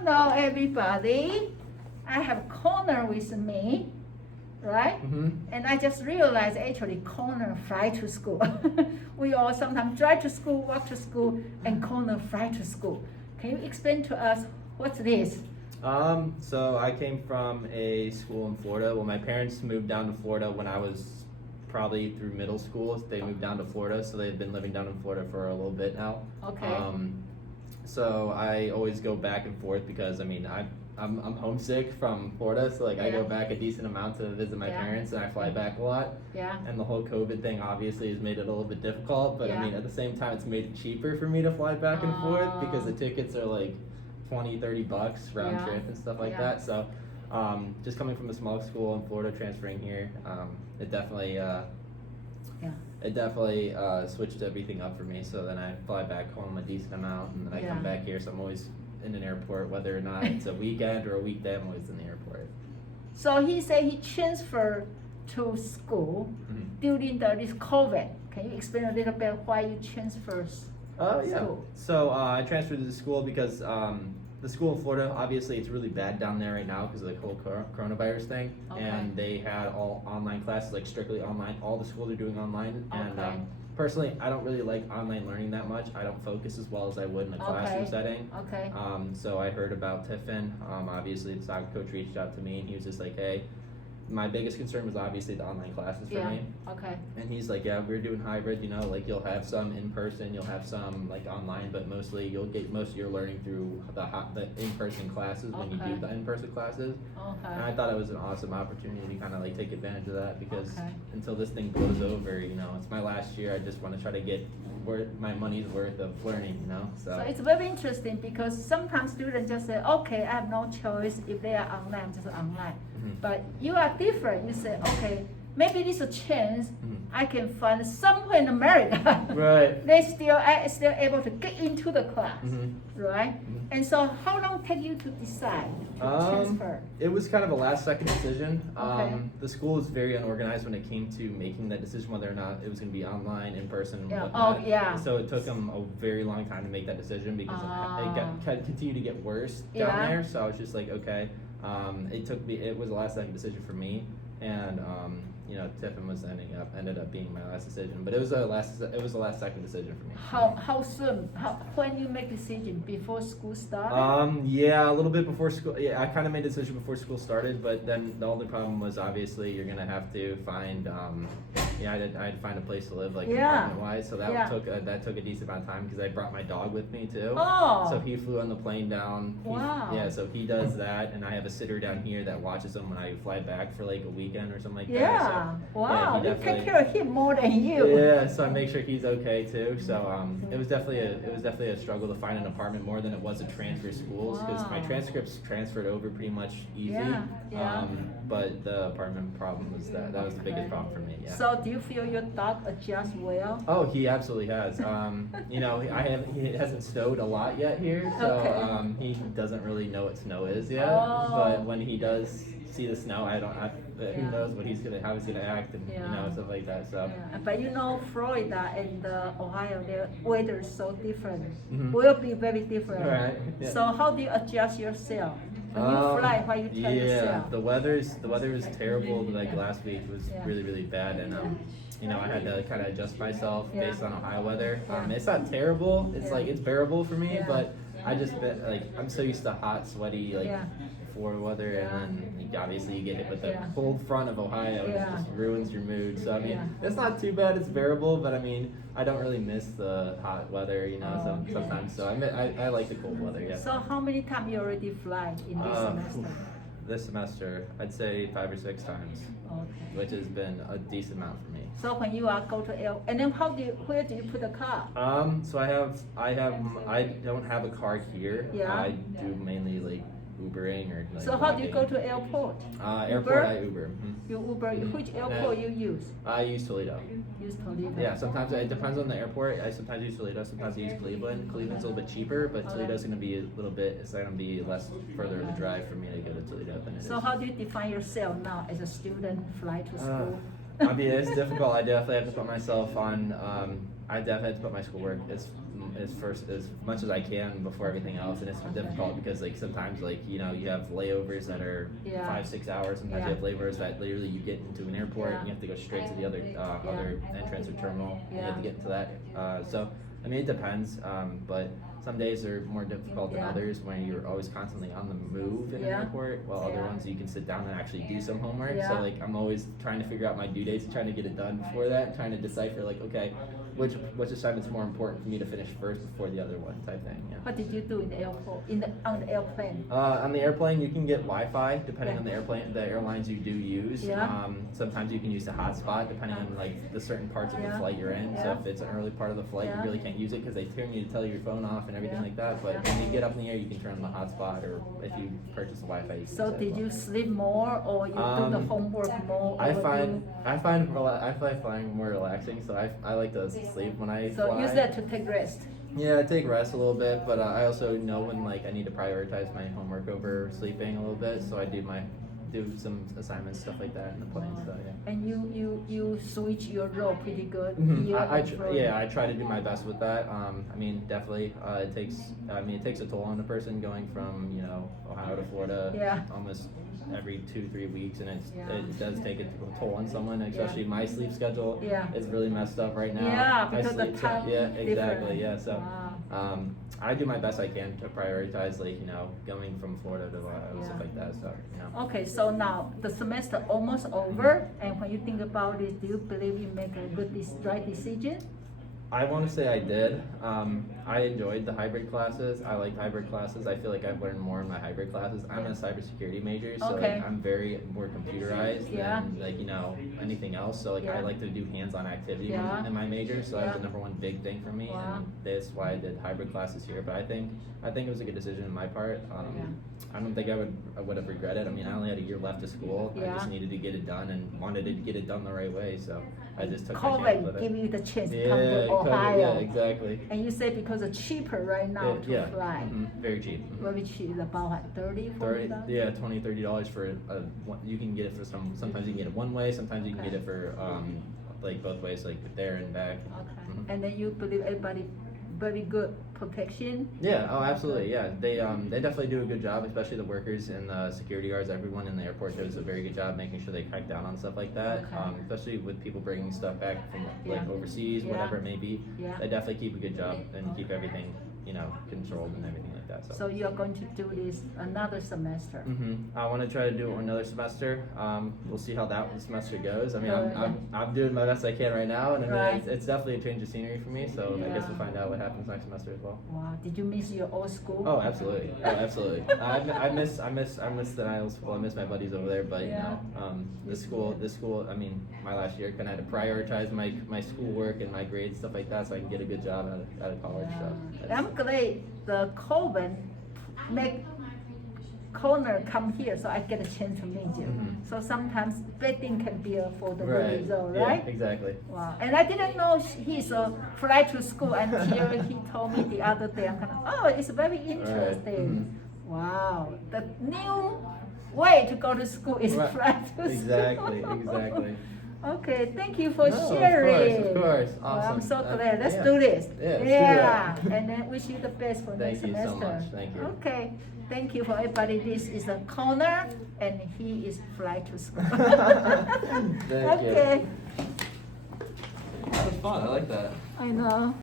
Hello, everybody. I have Connor with me, right? Mm-hmm. And I just realized actually Connor fly to school. We all sometimes drive to school, walk to school, and Connor fly to school. Can you explain to us what's this? So I came from a school in Florida. Well, my parents moved down to Florida when I was probably through middle school. They moved down to Florida, so they've been living down in Florida for a little bit now. Okay. So I always go back and forth because I mean I'm homesick from Florida, so like I go back a decent amount to visit my parents, and I fly back a lot. Yeah. And the whole COVID thing obviously has made it a little bit difficult, but I mean at the same time it's made it cheaper for me to fly back and forth because the tickets are like $20-30 round trip and stuff like that. So just coming from a small school in Florida, transferring here, it definitely switched everything up for me. So then I fly back home a decent amount, and then I come back here. So I'm always in an airport, whether or not it's a weekend or a weekday. I'm always in the airport. So he said he transferred to school during this COVID. Can you explain a little bit why you transferred? School? So I transferred to the school because the school in Florida, obviously it's really bad down there right now because of the whole coronavirus thing. And they had all online classes, like strictly online. All the schools are doing online. And personally, I don't really like online learning that much. I don't focus as well as I would in a classroom setting. So I heard about Tiffin. Obviously the soccer coach reached out to me and he was just like, hey, my biggest concern was obviously the online classes for me. And he's like, yeah, we're doing hybrid, you know, like you'll have some in person, you'll have some like online, but mostly you'll get most of your learning through the in-person classes when you do the in-person classes. And I thought it was an awesome opportunity to kind of like take advantage of that because until this thing blows over, you know, it's my last year. I just want to try to get my money's worth of learning, you know. So it's very interesting because sometimes students just say, okay, I have no choice. If they are online, just online. But you are different. You say, okay, maybe this is a chance I can find somewhere in America. Right. They still able to get into the class, right? And so, how long take you to decide to transfer? It was kind of a last-second decision. The school was very unorganized when it came to making that decision whether or not it was going to be online, in person, and whatnot. So it took them a very long time to make that decision because it continued to get worse down there. So I was just like, okay. It was a last-second decision for me, and you know, Tiffin was ended up being my last decision, but it was a last-second decision for me. How soon? When you make decision before school started? Yeah, a little bit before school. Yeah, I kind of made a decision before school started, but then the only problem was obviously you're gonna have to find. I had to find a place to live, like apartment-wise, so that took a decent amount of time because I brought my dog with me too. So he flew on the plane down. So he does that, and I have a sitter down here that watches him when I fly back for like a weekend or something like that. So, you take care of him more than you. Yeah, so I make sure he's okay too. So it was definitely a struggle to find an apartment more than it was to transfer schools because my transcripts transferred over pretty much easy. But the apartment problem was that was the biggest problem for me. Yeah. So do you feel your dog adjusts well? Oh, he absolutely has. You know, he hasn't snowed a lot yet here, so he doesn't really know what snow is yet. But when he does see the snow, who knows how he's gonna act and you know, stuff like that. So. But you know, Florida and Ohio, their weather is so different. Will be very different. Right. So how do you adjust yourself? When you fly, how you tell yourself? The weather was terrible. Like last week was really, really bad, and you know, I had to kind of adjust myself based on Ohio weather. It's not terrible. It's like it's bearable for me, but I'm so used to hot, sweaty Florida weather, and then obviously you get hit with the cold front of Ohio, and it just ruins your mood. So I mean, it's not too bad. It's bearable, but I mean, I don't really miss the hot weather, you know. Sometimes, so I like the cold weather. Yeah. So how many times you already fly in this semester? This semester, I'd say 5 or 6 times, which has been a decent amount for me. So when you go to and then where do you put the car? So I don't have a car here. I do mainly like Ubering or like so how do you go to airport? Airport, I Uber. You Uber. Which airport you use? I use Toledo. Use Toledo. Yeah, sometimes it depends on the airport. I sometimes use Toledo, sometimes I use Cleveland. Cleveland's a little bit cheaper, but Toledo's gonna be it's gonna be less further of a drive for me to go to Toledo than it is. So how do you define yourself now as a student fly to school? I mean, it's difficult. I definitely have to put myself on. I definitely have to put my schoolwork. as much as I can before everything else, and it's difficult because like sometimes like you have layovers that are 5-6 hours. Sometimes you have layovers that literally you get into an airport and you have to go straight to the other entrance or terminal. And you have to get into that. So I mean it depends, but some days are more difficult than others when you're always constantly on the move in an airport, while other ones you can sit down and actually do some homework. So like I'm always trying to figure out my due dates and trying to get it done before that, trying to decipher like, okay, which assignment's more important for me to finish first before the other one type thing. Yeah. What did you do in the airport, on the airplane? On the airplane, you can get Wi-Fi depending on the airlines you do use. Sometimes you can use the hotspot depending on like the certain parts of the flight you're in. So if it's an early part of the flight, you really can't use it because they turn you to tell your phone off and everything like that. But when you get up in the air, you can turn on the hotspot, or if you purchase the Wi-Fi, you can So did you sleep more, or you do the homework more? I find flying more relaxing, so I like to sleep when I fly. So use that to take rest. Yeah, I take rest a little bit, but I also know when like I need to prioritize my homework over sleeping a little bit, so I do some assignments, stuff like that in the plane. So yeah. And you switch your role pretty good. I try to do my best with that. I mean, definitely, it takes a toll on a person going from Ohio to Florida almost every 2-3 weeks, and it does take a toll on someone, especially my sleep schedule is really messed up right now. Yeah, because the time exactly. Yeah, so I do my best I can to prioritize like going from Florida to Ohio, stuff like that. So Okay, so now the semester almost over, and when you think about it, do you believe you make a right decision? I want to say I did. I enjoyed the hybrid classes. I like hybrid classes. I feel like I've learned more in my hybrid classes. I'm a cybersecurity major, so like, I'm very more computerized than like anything else. So like I like to do hands-on activity in my major. So that was the number one big thing for me, and that's why I did hybrid classes here. But I think it was a good decision on my part. I don't think I would have regretted it. I mean, I only had a year left of school. I just needed to get it done and wanted to get it done the right way. So I just took my chance with it. Give you the chance to come to Ohio. Yeah, exactly. And you say because it's cheaper right now to fly. Very cheap. Very cheap, about what, $30-$40? Yeah, $20-$30 for you can get it for sometimes you can get it one way, sometimes you can get it for like both ways, like there and back. Okay. And then you believe everybody very good protection? Yeah, oh absolutely, yeah. They definitely do a good job, especially the workers and the security guards. Everyone in the airport does a very good job making sure they crack down on stuff like that. Especially with people bringing stuff back from like overseas, whatever it may be. They definitely keep a good job and keep everything controlled and everything like that. So you are going to do this another semester? I want to try to do it another semester. We'll see how that semester goes. I mean, I'm doing my best I can right now, and I mean, it's definitely a change of scenery for me. So I guess we'll find out what happens next semester as well. Wow! Did you miss your old school? Oh, absolutely. Oh, absolutely. I miss the Niles school. I miss my buddies over there, but the school. I mean, my last year, kind of had to prioritize my schoolwork and my grades, stuff like that, so I can get a good job out of college. So I'm glad the COVID make corner come here, so I get a chance to meet you. So sometimes bad thing can be for the good result, right? Yeah, exactly. Wow. And I didn't know he's a fly to school until he told me the other day. I'm kind of, oh, it's very interesting. Wow. The new way to go to school is fly to school. Exactly. Okay, thank you for sharing. Of course. Awesome. Well, I'm so glad. Let's do this. Yeah. And then wish you the best for next semester. Thank you so much. Thank you. Okay. Thank you for everybody. This is a Connor, and he is fly to school. Thank you. Okay. That was fun. I like that. I know.